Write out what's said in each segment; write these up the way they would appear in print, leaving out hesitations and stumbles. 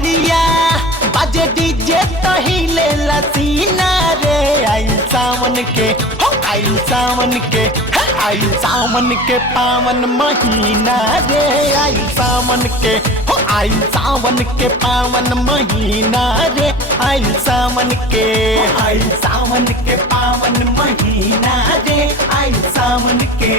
कमरिया बाजे डीजे तो हिले लसीना रे। आइल सावन के हो आइल सावन के आइल सावन के पावन महीना रे। आइल सावन के हो आइल सावन के पावन महीना रे। आइल सावन के आइल सावन के पावन महीना रे। आइल सावन के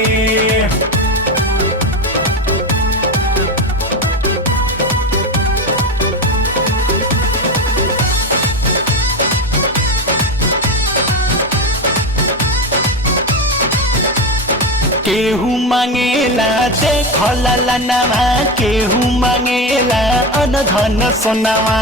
केहू मांगेला देखला लनवा, केहू मांगेला अनधन सोनावा,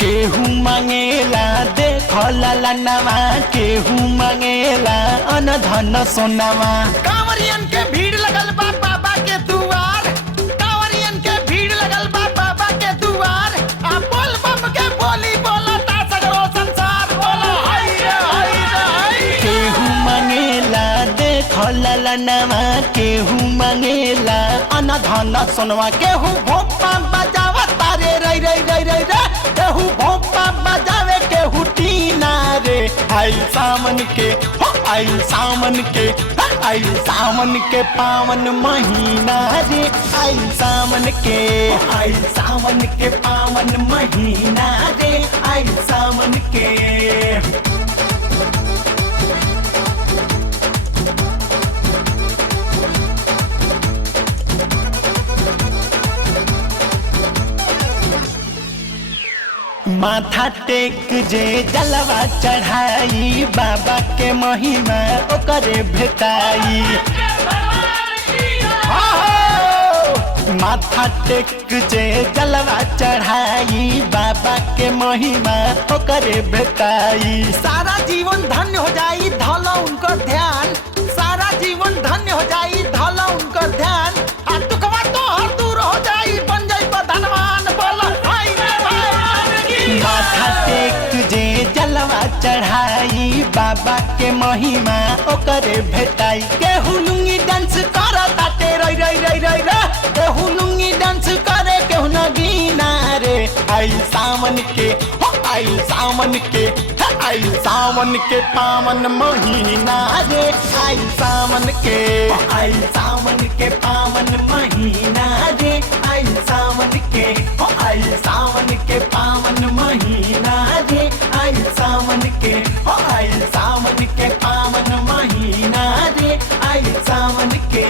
केहू मांगेला देखला लनवा, केहू मांगेला अनधन सोनावा। कांवरियन के भीड़ लगल बा बाबा के दुआर, कांवरियन के भीड़ लगल बा बाबा के दुआर। आ बोल बम के बोली बोलता सगरो संसार बोला हाय रे हाय रे हाय। केहू मांगेला देखला लनवा, केहू मांगेला अनधन सोनवा, केहू भोपा बजावा तारे रे रे रे रे रे, केहू भोपा बजावे केहू टीना रे। आइल सावन के हो आइल सावन के आइल सावन के पावन महीना रे। आइल सावन के आइल सावन के पावन महीना रे। आइल सावन के माथा टेक जे जलवा चढ़ाई, बाबा के महिमा ओकरे भेटाई। माथा टेक जे जलवा चढ़ाई, बाबा के महिमा ओकरे भेटाई। सारा जीवन धन्य हो जाई धलो उनकर ध्यान, सारा जीवन धन्य हो जाई धलो उनकर ध्यान। आ दुखवा तो हर दूर हो जाई बन जाई धनवान बोला हाय रे हाय। माथा टेक जे जलवा चढ़ाई, बाबा के महिमा ओकरे भेटाई। केहू लुंगी डांस करता ते रई रई रई रई रे, केहू लुंगी डांस करे केहू नगीना रे। आइल सावन के हो आइल सावन के आइल सावन के पावन महीना रे। आइल सावन के आइल सावन के पावन महीना रे। आइल सावन के हो आइल सावन के पावन महीना रे। आइल सावन के हो आइल सावन के पावन महीना रे। आइल सावन के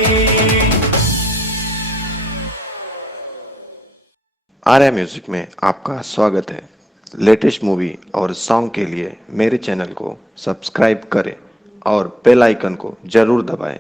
आर्या म्यूजिक में आपका स्वागत है। लेटेस्ट मूवी और सॉन्ग के लिए मेरे चैनल को सब्सक्राइब करें और बेल आइकन को जरूर दबाएं।